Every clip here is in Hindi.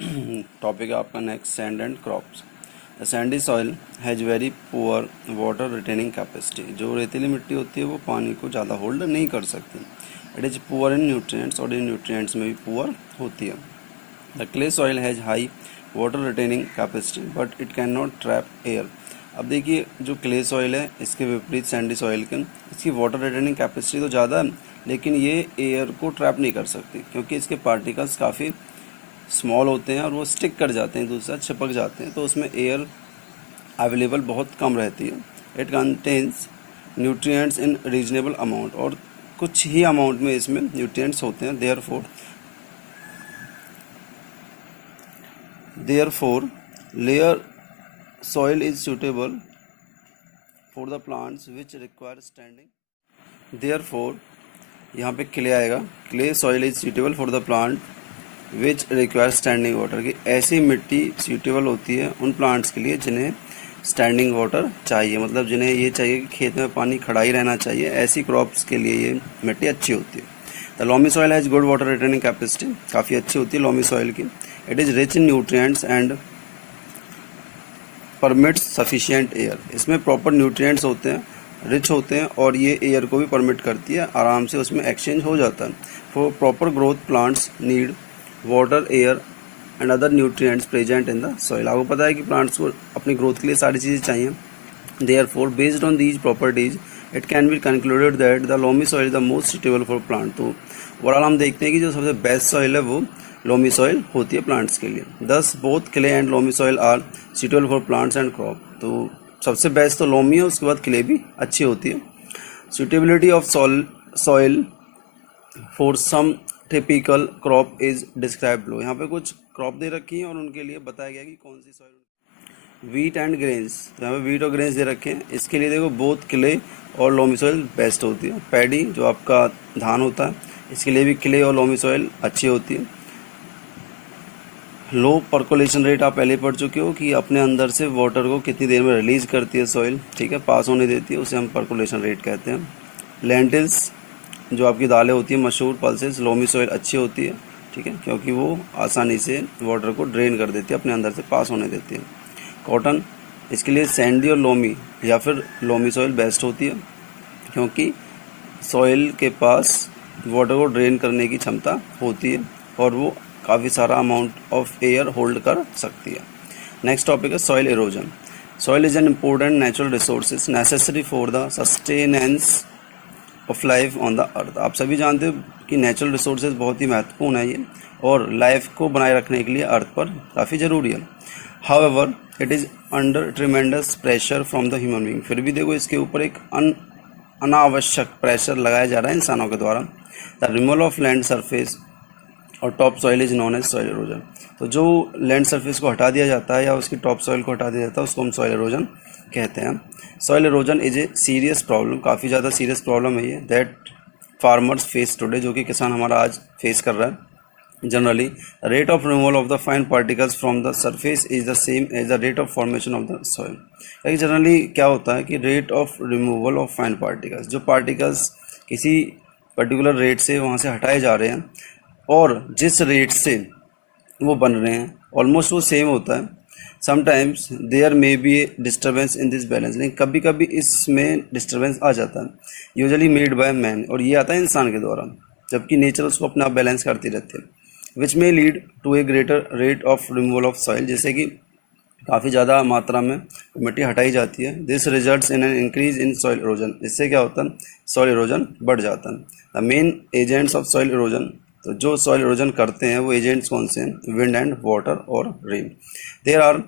टॉपिक है आपका next, sand and crops. The Sandy soil has very poor water retaining capacity. जो रेतीली मिट्टी होती है वो पानी को ज़्यादा होल्ड नहीं कर सकती। It is poor in nutrients, और इन न्यूट्रिएंट्स में भी पुअर होती है। The clay soil has high water retaining capacity but it can not trap air. अब देखिए, जो क्ले सॉइल है इसके विपरीत सैंडी सॉइल के, इसकी वाटर रिटेनिंग कैपेसिटी तो ज़्यादा है, लेकिन ये एयर को ट्रैप नहीं कर सकती क्योंकि इसके पार्टिकल्स काफ़ी स्मॉल होते हैं और वो स्टिक कर जाते हैं, दूसरा चिपक जाते हैं, तो उसमें एयर अवेलेबल बहुत कम रहती है। It contains nutrients in reasonable amount, और कुछ ही अमाउंट में इसमें न्यूट्रिएंट्स होते हैं। Therefore layer soil is suitable for the plants which require standing. Therefore यहाँ पे क्ले आएगा, clay soil is suitable for the plant which require standing water, की ऐसी मिट्टी सूटेबल होती है उन प्लांट्स के लिए जिन्हें स्टैंडिंग वाटर चाहिए, मतलब जिन्हें ये चाहिए कि खेत में पानी खड़ा ही रहना चाहिए, ऐसी क्रॉप्स के लिए ये मिट्टी अच्छी होती है। The loamy soil has good water retaining capacity, काफ़ी अच्छी होती है लोमी सॉइल की। It is rich in nutrients and permits sufficient air. इसमें प्रॉपर न्यूट्रिएंट्स होते हैं, रिच होते हैं, और ये एयर को भी परमिट करती है, आराम से उसमें एक्सचेंज हो जाता है। For proper growth plants need water, air and other nutrients present in the soil. आपको पता है कि प्लांट्स को अपनी ग्रोथ के लिए सारी चीज़ें चाहिए। Therefore based on these properties it can be concluded that the loamy soil is the most suitable for plant. तो ओवरऑल हम देखते हैं कि जो सबसे बेस्ट सॉइल है वो लोमी सॉइल होती है प्लांट्स के लिए। Thus both clay and loamy soil are suitable for plants and crop. तो सबसे बेस्ट तो लोमी है, उसके बाद क्ले भी अच्छी होती है। Suitability of soil for some typical crop is describe लो। यहाँ पे कुछ क्रॉप दे रखी हैं और उनके लिए बताया गया कि कौन सी सॉइल। वीट एंड ग्रेन्स, यहाँ पे वीट और ग्रेन्स दे रखे हैं। इसके लिए देखो बोथ क्ले और लोमी सॉइल बेस्ट होती है। पैडी जो आपका धान होता है, इसके लिए भी क्ले और लोमी सॉइल अच्छी होती है। लो पर्कोलेशन रेट आप पहले पढ़ चुके हो कि अपने अंदर से वाटर को कितनी देर में रिलीज करती है सॉइल, ठीक है, पास होने देती है, उसे हम पर्कोलेशन रेट कहते हैं। लेंटिल्स जो आपकी दालें होती है मशहूर, पल्सेस, लोमी सॉइल अच्छी होती है, ठीक है, क्योंकि वो आसानी से वाटर को ड्रेन कर देती है, अपने अंदर से पास होने देती है। कॉटन, इसके लिए सैंडी और लोमी या फिर लोमी सॉइल बेस्ट होती है, क्योंकि सॉइल के पास वाटर को ड्रेन करने की क्षमता होती है और वो काफ़ी सारा अमाउंट ऑफ एयर होल्ड कर सकती है। नेक्स्ट टॉपिक है soil erosion. Soil is an important natural resources necessary for the sustenance of life on the earth. आप सभी जानते हो कि नेचुरल रिसोर्सेज बहुत ही महत्वपूर्ण है ये, और लाइफ को बनाए रखने के लिए अर्थ पर काफ़ी ज़रूरी है। However it is under tremendous pressure from the human being. फिर भी देखो इसके ऊपर एक अनावश्यक प्रेशर लगाया जा रहा है इंसानों के द्वारा। The removal of land surface और top soil is known as soil erosion. तो जो लैंड सरफेस को हटा दिया जाता है या उसकी टॉप सॉइल को हटा दिया जाता है उसको हम सॉइल इरोजन कहते हैं। Soil erosion is a serious problem, काफ़ी ज़्यादा सीरियस प्रॉब्लम है ये, दैट फार्मर्स फेस टुडे, जो कि किसान हमारा आज फेस कर रहा है। Generally rate of removal of the fine particles from the surface is the same as the rate of formation of the soil. लेकिन जनरली क्या होता है कि rate of removal of fine particles, जो पार्टिकल्स किसी पर्टिकुलर रेट से वहाँ से हटाए जा रहे हैं और जिस रेट से वो बन रहे हैं ऑलमोस्ट वो सेम होता है। Sometimes there may be a disturbance in this balance, लेकिन कभी कभी इसमें डिस्टर्बेंस आ जाता है, यूजुअली मेड बाय मैन, और ये आता है इंसान के द्वारा, जबकि नेचर उसको अपना बैलेंस करती रहती है। Which may lead to a greater rate of removal of soil, जैसे कि काफ़ी ज़्यादा मात्रा में मिट्टी हटाई जाती है। This results in an increase in soil erosion, इससे क्या होता है, सॉइल इरोजन बढ़ जाता है। The main agents of soil erosion, तो जो सॉइल इरोजन करते हैं वो एजेंट्स कौन से हैं, विंड एंड वाटर और rain. There are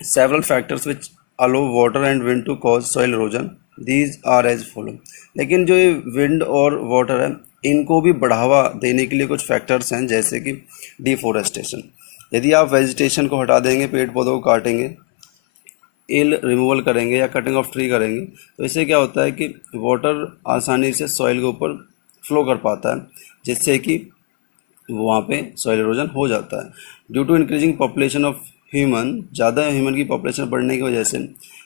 several factors which allow water and wind to cause soil erosion, these are as follow. लेकिन जो ये विंड और वाटर है इनको भी बढ़ावा देने के लिए कुछ फैक्टर्स हैं, जैसे कि डिफोरेस्टेशन। यदि आप वेजिटेशन को हटा देंगे, पेड़ पौधों को काटेंगे, एल रिमूवल करेंगे या कटिंग ऑफ ट्री करेंगे, तो इससे क्या होता है कि वाटर आसानी से सॉइल के ऊपर फ्लो कर पाता है, जिससे कि वहाँ पे सॉइल इरोजन हो जाता है। Due to increasing population of human, ज़्यादा ह्यूमन की पॉपुलेशन बढ़ने की वजह से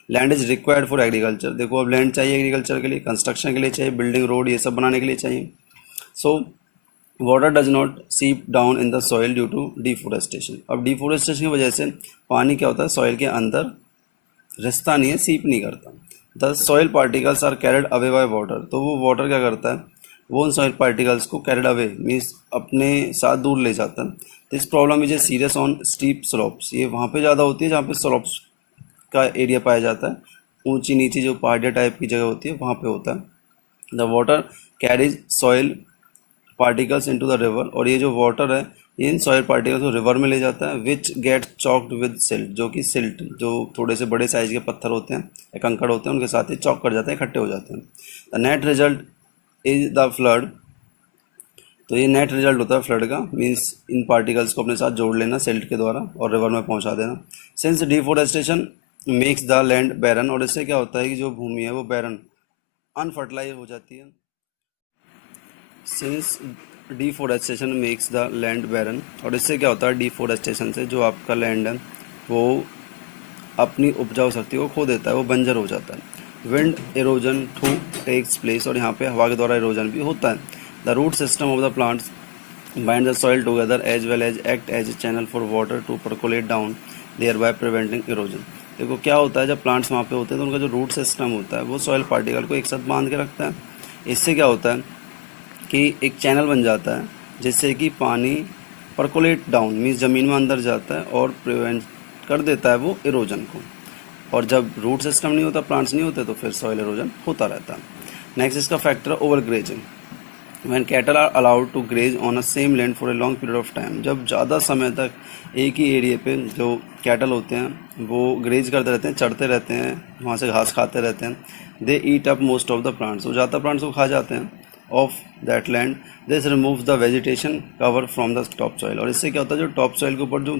land is required for agriculture. देखो अब लैंड चाहिए एग्रीकल्चर के लिए, कंस्ट्रक्शन के लिए चाहिए, बिल्डिंग रोड ये सब बनाने के लिए चाहिए। So water does not seep down in the soil due to deforestation. अब डिफोरेस्टेशन की वजह से पानी क्या होता है, सॉइल के अंदर रिसता नहीं है, सीप नहीं करता। The soil particles are carried away by water, तो वो वाटर क्या करता है, वो उन सॉइल पार्टिकल्स को कैरिड अवे मीन्स अपने साथ दूर ले जाता है। This problem is a serious on steep slopes, ये वहाँ पे ज़्यादा होती है जहाँ पे स्लोप्स का एरिया पाया जाता है, ऊंची नीची जो पहाड़िया टाइप की जगह होती है वहाँ पे होता है। The water carries soil particles into the river, और ये जो वाटर है ये इन सॉइल पार्टिकल्स को रिवर में ले जाता है, which get choked with silt, जो कि सिल्ट जो थोड़े से बड़े साइज के पत्थर होते हैं या कंकड़ होते हैं उनके साथ ही चॉक कर जाते हैं, इकट्ठे हो जाते हैं। The net result is the flood, तो ये नेट रिजल्ट होता है फ्लड का, मीन्स इन पार्टिकल्स को अपने साथ जोड़ लेना सिल्ट के द्वारा और रिवर में पहुंचा देना। Since deforestation makes the land barren, और इससे क्या होता है कि जो भूमि है वो बैरन अनफर्टिलाइज हो जाती है। Since deforestation makes the land barren, और इससे क्या होता है डिफोरेस्टेशन से जो आपका लैंड है वो अपनी उपजाऊ शक्ति को खो देता है, वो बंजर हो जाता है। Wind erosion too takes place, और यहाँ पे हवा के द्वारा एरोजन भी होता है। The root system of the plants bind the soil together as well as act as a channel for water to percolate down, thereby preventing erosion. देखो क्या होता है, जब प्लांट्स वहाँ पे होते हैं तो उनका जो रूट सिस्टम होता है वो सॉइल पार्टिकल को एक साथ बांध के रखता है। इससे क्या होता है कि एक चैनल बन जाता है जिससे कि पानी परकोलेट डाउन मीन्स ज़मीन में अंदर जाता है और प्रिवेंट कर देता है वो इरोजन को। और जब रूट सिस्टम नहीं होता, प्लांट्स नहीं होते, तो फिर सॉइल इरोजन होता रहता है। नेक्स्ट इसका factor over grazing. When cattle are allowed to graze on a same land for a long period of time, जब ज़्यादा समय तक एक ही एरिया पे जो कैटल होते हैं वो ग्रेज करते रहते हैं, चढ़ते रहते हैं, वहाँ से घास खाते रहते हैं, they eat up most of the plants, वो ज़्यादा प्लांट्स को खा जाते हैं of that land. This removes the vegetation cover from the top soil, और इससे क्या होता है जो टॉप सॉइल के ऊपर जो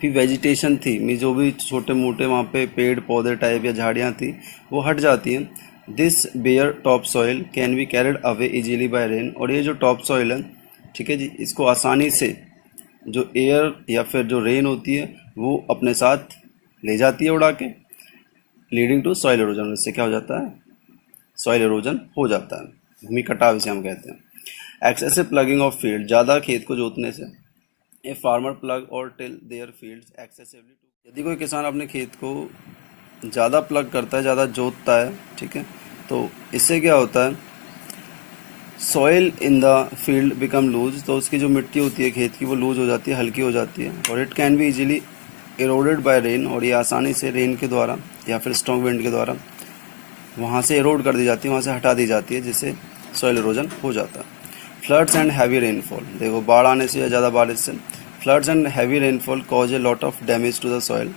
भी वेजिटेशन थी मीन जो भी छोटे मोटे वहाँ पे पेड़ पौधे टाइप या झाड़ियाँ थी वो हट जाती हैं। This bare top soil can be carried away easily by rain, और ये जो टॉप सॉइल है, ठीक है जी, इसको आसानी से जो एयर या फिर जो रेन होती है वो अपने साथ ले जाती है उड़ा के, लीडिंग टू सॉइल इरोजन। इससे क्या हो जाता है, सॉइल इरोजन हो जाता है, भूमि कटाव इसे हम कहते हैं। एक्सेसिव प्लगिंग ऑफ फील्ड, ज़्यादा खेत को जोतने से। ए फार्मर प्लग और टिल देयर फील्ड्स एक्सेसिवली, यदि कोई किसान अपने खेत को ज़्यादा प्लग करता है, ज़्यादा जोतता है, ठीक है, तो इससे क्या होता है soil in the field become loose, तो उसकी जो मिट्टी होती है खेत की वो लूज हो जाती है, हल्की हो जाती है। और it can be easily eroded by rain, और ये आसानी से रेन के द्वारा या फिर स्ट्रॉन्ग विंड के द्वारा वहाँ से इरोड कर दी जाती है, वहाँ से हटा दी जाती है, जिससे सॉइल इरोजन हो जाता है। फ्लड्स एंड हैवी रेनफॉल, देखो बाढ़ आने से या ज़्यादा बारिश से, floods and heavy rainfall cause a lot of damage to the soil.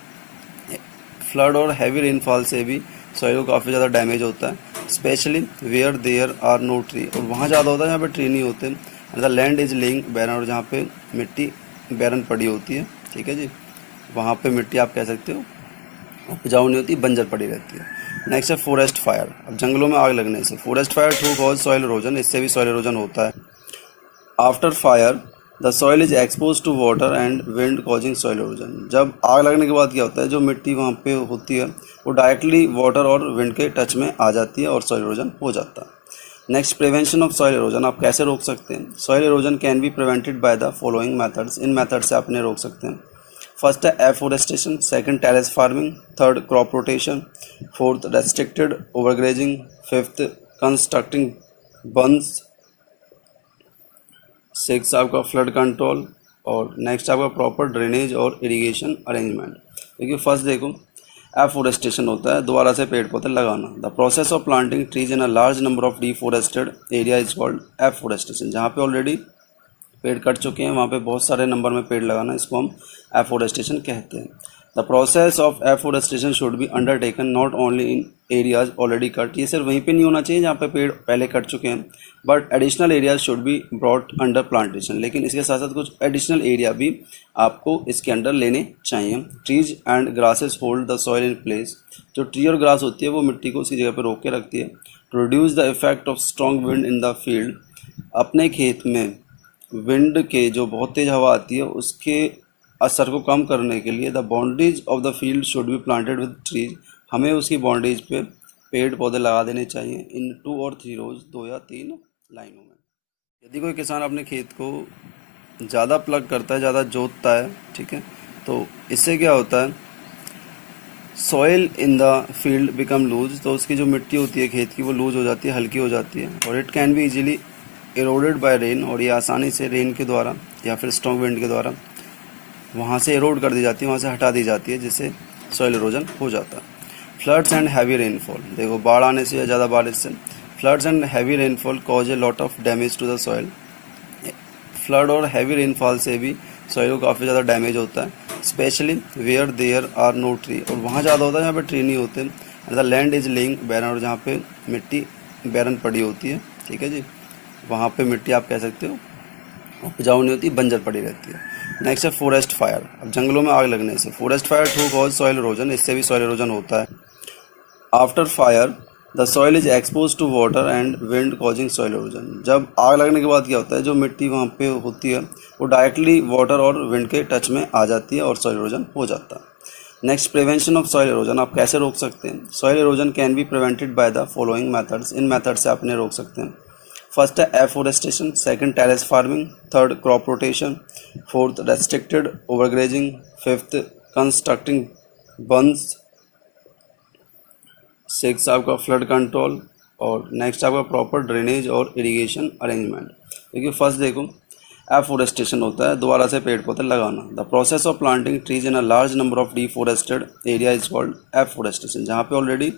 Flood और हैवी रेनफॉल से भी सॉइल को काफ़ी ज़्यादा डैमेज होता है, specially where there are no tree, और वहाँ ज़्यादा होता है जहाँ पे ट्री नहीं होते। The land is lying barren, और जहाँ पे मिट्टी बैरन पड़ी होती है, ठीक है जी, वहाँ पे मिट्टी आप कह सकते हो उपजाऊ नहीं होती, बंजर पड़ी रहती है। नेक्स्ट है फॉरेस्ट फायर। अब जंगलों में आग लगने से, forest fire too cause soil erosion, इससे भी सॉइल इरोजन होता है। After fire the soil is expose to water and wind causing soil erosion, जब आग लगने के बाद क्या होता है जो मिट्टी वहाँ पे होती है वो डायरेक्टली वाटर और विंड के टच में आ जाती है और सॉइल इरोजन हो जाता है। Next prevention of soil erosion, आप कैसे रोक सकते हैं soil erosion? Can be prevented by the following methods, इन मेथड से आपने रोक सकते हैं। फर्स्ट है afforestation, second terrace farming, third crop rotation, fourth restricted overgrazing, fifth constructing bunds, six आपका फ्लड कंट्रोल, और नेक्स्ट आपका प्रॉपर ड्रेनेज और इरिगेशन अरेंजमेंट। देखिए फर्स्ट देखो एफोरेस्टेशन होता है दोबारा से पेड़ पौधे लगाना। The process of planting trees in a large number of deforested area is called afforestation, जहाँ पे ऑलरेडी पेड़ कट चुके हैं वहाँ पे बहुत सारे नंबर में पेड़ लगाना, इसको हम एफोरेस्टेशन कहते हैं। The process of afforestation should be undertaken not only in areas already cut, ये सिर्फ वहीं पे नहीं होना चाहिए जहाँ पे पेड़ पहले कट चुके हैं, but additional areas should be brought under plantation, लेकिन इसके साथ साथ कुछ एडिशनल एरिया भी आपको इसके अंडर लेने चाहिए। Trees and grasses hold the soil in place, जो ट्री और ग्रास होती है वो मिट्टी को उसी जगह पर रोक के रखती है। To reduce the effect of strong wind in the field, अपने खेत में विंड के जो बहुत तेज़ हवा आती है उसके असर को कम करने के लिए the boundaries of the field should be planted with trees, हमें उसकी बाउंड्रीज पे पेड़ पौधे लगा देने चाहिए इन 2 और 3 रोज, 2 या 3 लाइनों में। यदि कोई किसान अपने खेत को ज़्यादा प्लग करता है, ज़्यादा जोतता है, ठीक है, तो इससे क्या होता है, soil in the field become loose, तो उसकी जो मिट्टी होती है खेत की वो लूज हो जाती है, हल्की हो जाती है, और it can be easily eroded by rain, और ये आसानी से रेन के द्वारा या फिर स्ट्रॉन्ग विंड के द्वारा वहाँ से एरोड कर दी जाती है, वहाँ से हटा दी जाती है, जिससे सॉइल इरोजन हो जाता है। फ्लड्स एंड हैवी रेनफॉल, देखो बाढ़ आने से या ज़्यादा बारिश से, floods and heavy rainfall cause a lot of damage to the soil. Flood और हैवी रेनफॉल से भी सॉइल को काफ़ी ज़्यादा डैमेज होता है, specially where there are no tree, और वहाँ ज़्यादा होता है जहाँ पे ट्री नहीं होते, and the land is lying barren, और जहाँ पे मिट्टी बैरन पड़ी होती है, ठीक है जी, वहाँ पे मिट्टी आप कह सकते हो उपजाऊ नहीं होती, बंजर पड़ी रहती है। नेक्स्ट है फॉरेस्ट फायर, अब जंगलों में आग लगने से, forest fire too cause soil erosion, इससे भी सॉइल इरोजन होता है। After fire the soil is expose to water and wind causing soil erosion, जब आग लगने के बाद क्या होता है, जो मिट्टी वहाँ पे होती है वो डायरेक्टली वाटर और विंड के टच में आ जाती है और सॉइल इरोजन हो जाता है। Next, prevention of soil erosion, आप कैसे रोक सकते हैं? Soil erosion can be prevented by the following methods, इन मेथड से आप इन्हें रोक सकते हैं। फर्स्ट है afforestation, second terrace farming, third crop rotation, fourth restricted overgrazing, fifth constructing bunds, six आपका फ्लड कंट्रोल, और नेक्स्ट आपका प्रॉपर ड्रेनेज और इरिगेशन अरेंजमेंट। देखिए फर्स्ट देखो, एफोरेस्टेशन होता है दोबारा से पेड़ पौधे लगाना। The process of planting trees in a large number of deforested area is called afforestation, जहाँ पे ऑलरेडी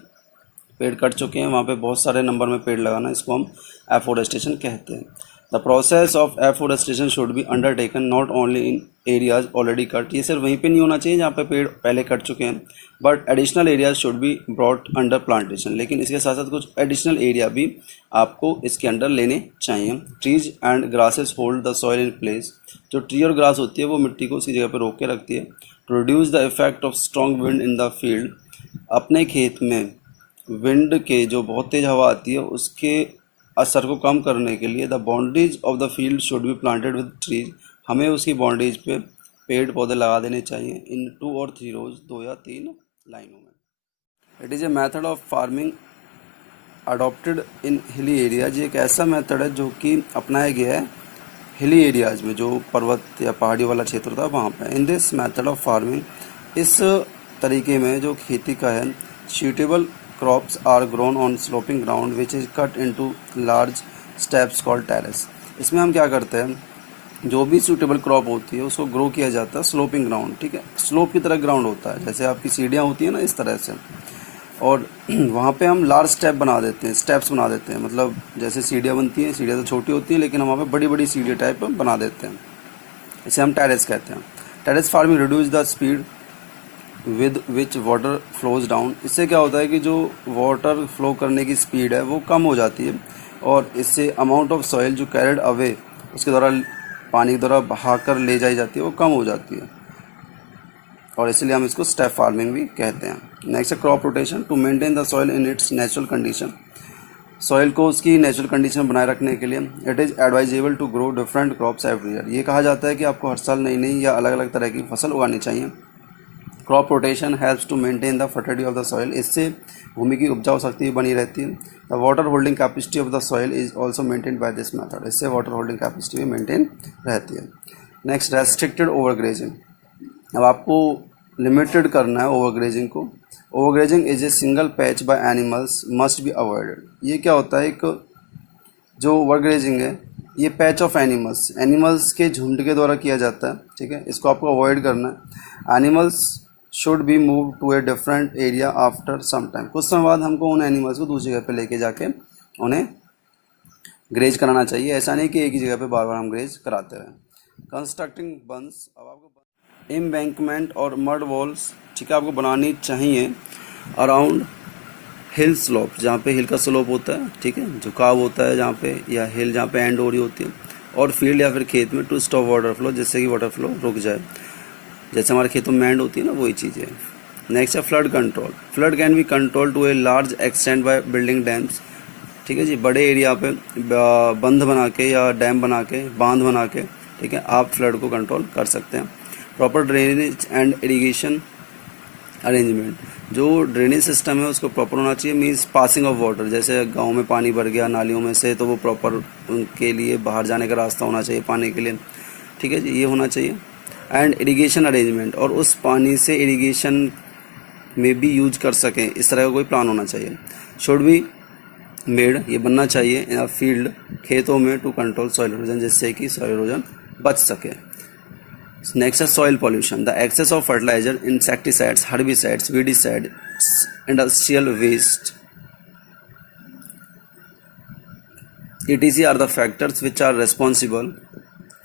पेड़ कट चुके हैं वहाँ पे बहुत सारे नंबर में पेड़ लगाना, इसको हम एफोरेस्टेशन कहते हैं। The process of afforestation should be undertaken not only in areas already cut, ये सिर्फ वहीं पे नहीं होना चाहिए जहाँ पे पेड़ पहले कट चुके हैं, but additional areas should be brought under plantation, लेकिन इसके साथ साथ कुछ एडिशनल एरिया भी आपको इसके अंडर लेने चाहिए। Trees and grasses hold the soil in place, जो ट्री और ग्रास होती है वो मिट्टी को उसी जगह पर रोक के रखती है। To reduce the effect of strong wind in the field, अपने खेत में विंड के जो बहुत तेज़ हवा आती है उसके असर को कम करने के लिए the boundaries of the field should be planted with trees, हमें उसकी बाउंड्रीज पे पेड़ पौधे लगा देने चाहिए इन 2 और 3 रोज, 2 या 3 लाइनों में। It is a method of farming adopted in hilly areas, ये एक ऐसा मेथड है जो कि अपनाया गया है हिली एरियाज में, जो पर्वत या पहाड़ी वाला क्षेत्र था वहाँ पे। In this method of farming, इस तरीके में जो खेती का है, suitable crops are grown on sloping ground which is cut into large steps called terrace। इसमें हम क्या करते हैं, जो भी सूटेबल क्रॉप होती है उसको ग्रो किया जाता है स्लोपिंग ग्राउंड, ठीक है, स्लोप की तरह ग्राउंड होता है, जैसे आपकी सीढ़ियाँ होती हैं ना इस तरह से, और वहाँ पे हम लार्ज स्टेप बना देते हैं, स्टेप्स बना देते हैं, मतलब जैसे सीढ़ियाँ बनती हैं, सीढ़ियाँ तो छोटी होती हैं लेकिन हम वहाँ पे बड़ी बड़ी सीढ़ी टाइप बना देते हैं, इसे हम टेरेस कहते हैं। Terrace farming reduce the speed with which water flows down, इससे क्या होता है कि जो वाटर फ्लो करने की स्पीड है वो कम हो जाती है, और इससे अमाउंट ऑफ सॉइल जो कैरिड अवे उसके द्वारा पानी के द्वारा बहा कर ले जाई जाती है वो कम हो जाती है, और इसलिए हम इसको स्टेप फार्मिंग भी कहते हैं। नेक्स्ट है crop rotation, to maintain the soil in its natural condition, soil को उसकी नेचुरल कंडीशन बनाए रखने के लिए it is advisable to grow different crops every year, ये कहा जाता है कि आपको हर साल नई नई या अलग अलग तरह की फसल उगानी चाहिए। Crop rotation helps to maintain the fertility of the soil, इससे भूमि की उपजाऊ शक्ति बनी रहती है। The water holding capacity of the soil is also maintain by this method, इससे वाटर होल्डिंग कैपेसिटी भी मेंटेन रहती है। नेक्स्ट, रेस्ट्रिक्टेड ओवरग्रेजिंग, अब आपको लिमिटेड करना है ओवरग्रेजिंग को। Overgrazing is a single patch by animals must be avoided, ये क्या होता है, एक जो ओवरग्रेजिंग है ये पैच ऑफ एनिमल्स के झुंड के द्वारा किया जाता है, ठीक है, इसको आपको अवॉइड करना है। Animals should be move to a different area after some time, कुछ समय बाद हमको उन एनिमल्स को दूसरी जगह पे लेके जाके उन्हें ग्रेज कराना चाहिए, ऐसा नहीं कि एक ही जगह पे बार बार हम ग्रेज कराते रहें। कंस्ट्रक्टिंग बंस, अब आपको एम्बैंकमेंट और मड वॉल्स, ठीक है, आपको बनानी चाहिए अराउंड हिल स्लोप, जहाँ पे हिल का स्लोप होता है, ठीक है, झुकाव होता है जहाँ पे, या हिल जहाँ पे एंड हो रही होती है, और फील्ड या फिर खेत में टू स्टॉप वाटर फ्लो, जिससे कि वाटर फ्लो रुक जाए, जैसे हमारे खेतों में एंड होती है ना, वही चीज़ें। नेक्स्ट है flood control, flood can be control to a large extent by building dams, ठीक है जी, बड़े एरिया पे बंध बना के या डैम बना के, बांध बना के, ठीक है, आप फ्लड को कंट्रोल कर सकते हैं। Proper drainage and irrigation arrangement, जो ड्रेनेज सिस्टम है उसको प्रॉपर होना चाहिए, मीन्स पासिंग ऑफ वाटर, जैसे गांव में पानी भर गया नालियों में से तो वो प्रॉपर उनके लिए बाहर जाने का रास्ता होना चाहिए पानी के लिए, ठीक है जी, ये होना चाहिए। एंड इरिगेशन अरेंजमेंट, और उस पानी से इरिगेशन में भी यूज कर सकें इस तरह का कोई प्लान होना चाहिए। शुड बी मेड, ये बनना चाहिए इन अ फील्ड, खेतों में, टू कंट्रोल सॉइल इरोजन, जिससे कि सॉइल इरोजन बच सके। नेक्स्ट है soil pollution, the excess of fertiliser, insecticides, herbicides, weedicides, industrial waste etc are the factors which are responsible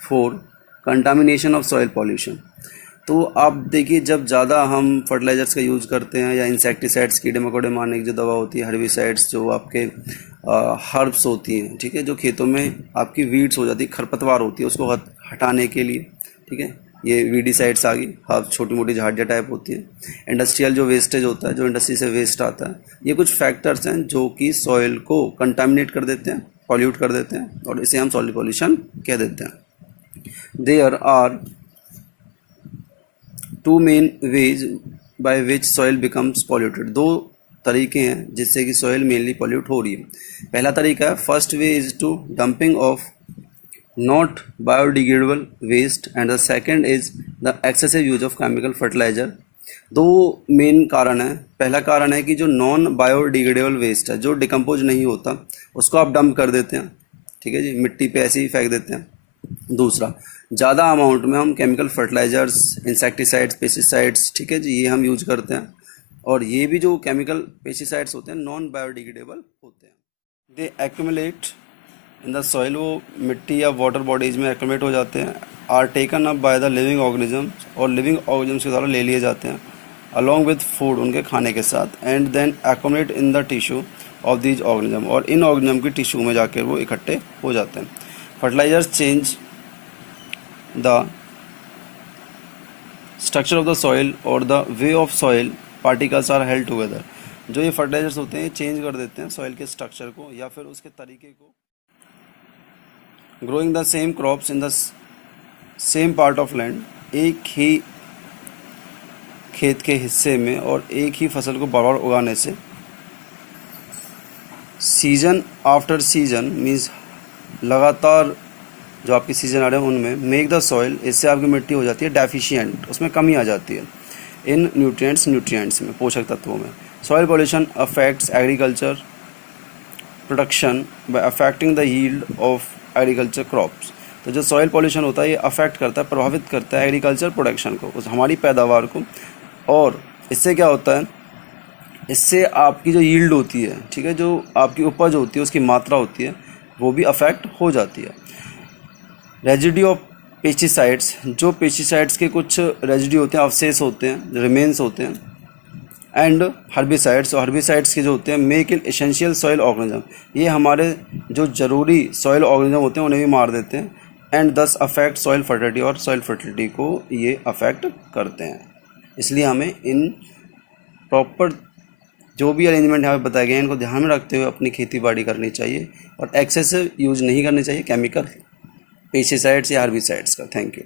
for contamination of soil pollution। तो आप देखिए जब ज़्यादा हम फर्टिलाइजर्स का यूज़ करते हैं या इंसेक्टिसाइड्स, कीड़े मकोड़े मारने की जो दवा होती है, हर्बिसाइड्स जो आपके हर्ब्स होती हैं, ठीक है, जो खेतों में आपकी वीड्स हो जाती है, खरपतवार होती है, उसको हटाने के लिए, ठीक है, ये वीडिसाइड्स आ गई, हर्ब्स छोटी मोटी झाड़ियाँ टाइप होती है। इंडस्ट्रियल जो वेस्टेज होता है, जो इंडस्ट्री से वेस्ट आता है, ये कुछ फैक्टर्स हैं जो कि सॉइल को कंटामिनेट कर देते हैं, पॉल्यूट कर देते हैं, और इसे हम सॉइल पॉल्यूशन कह देते हैं। There are two main ways by which soil becomes polluted, दो तरीके हैं जिससे कि सॉइल मेनली पॉल्यूट हो रही है। पहला तरीका है, first way is to dumping of not biodegradable waste, and the second is the excessive use of chemical fertiliser. दो मेन कारण है। पहला कारण है कि जो नॉन बायोडिग्रेडेबल वेस्ट है, जो डिकम्पोज नहीं होता, उसको आप डंप कर देते हैं, ठीक है जी, मिट्टी पे ऐसे ही फेंक देते हैं। दूसरा, ज़्यादा अमाउंट में हम केमिकल फर्टिलाइजर्स, इंसेक्टिसाइड्स, पेस्टिसाइड्स, ठीक है जी, ये हम यूज करते हैं, और ये भी जो केमिकल पेस्टिसाइड्स होते हैं नॉन बायोडिग्रेडेबल होते हैं। दे एक्यूमुलेट इन द सॉइल, वो मिट्टी या वाटर बॉडीज में एक्यूमुलेट हो जाते हैं, are taken up by the living organisms, और लिविंग ऑर्गेनिजम्स के द्वारा ले लिए जाते हैं, अलॉन्ग विद फूड, उनके खाने के साथ, and then accumulate in the tissue of these organism, और इन ऑर्गेनिज्म की टिश्यू में जाकर वो इकट्ठे हो जाते हैं। Fertilizers change the structure of the soil और the way of soil particles are held together, जो ये फर्टिलाइजर्स होते हैं चेंज कर देते हैं सॉइल के स्ट्रक्चर को या फिर उसके तरीके को। Growing the same crops in the same part of land, एक ही खेत के हिस्से में और एक ही फसल को बार बार उगाने से, सीजन आफ्टर सीजन, मीन्स लगातार जो आपके सीजन आ रहे हैं उनमें, मेक द सॉइल, इससे आपकी मिट्टी हो जाती है डेफिशिएंट, उसमें कमी आ जाती है इन न्यूट्रिएंट्स में, पोषक तत्वों में। Soil pollution affects agriculture production by affecting the yield of agriculture crops. तो जो सॉइल पॉल्यूशन होता है ये अफेक्ट करता है, प्रभावित करता है एग्रीकल्चर प्रोडक्शन को, उस हमारी पैदावार को, और इससे क्या होता है, इससे आपकी जो यील्ड होती है, ठीक है, जो आपकी उपज होती है, उसकी मात्रा होती है, वो भी अफेक्ट हो जाती है। रेजिड्यू ऑफ पेस्टिसाइड्स, जो पेस्टिसाइड्स के कुछ रेजिड्यू होते हैं, अवशेष होते हैं, रिमेन्स होते हैं, एंड हर्बिसाइड्स, और हर्बिसाइड्स के जो होते हैं make in essential soil organism, ये हमारे जो ज़रूरी सॉइल ऑर्गेनिज्म होते हैं उन्हें भी मार देते हैं, एंड दस अफेक्ट सॉइल फर्टिलिटी, और सॉइल फर्टिलिटी को ये अफेक्ट करते हैं। इसलिए हमें इन प्रॉपर जो भी अरेंजमेंट यहाँ पे बताए गए हैं इनको ध्यान में रखते हुए अपनी खेती बाड़ी करनी चाहिए, और एक्सेसिव यूज नहीं करनी चाहिए केमिकल पेस्टिसाइड्स या हर्बिसाइड्स का। Thank you.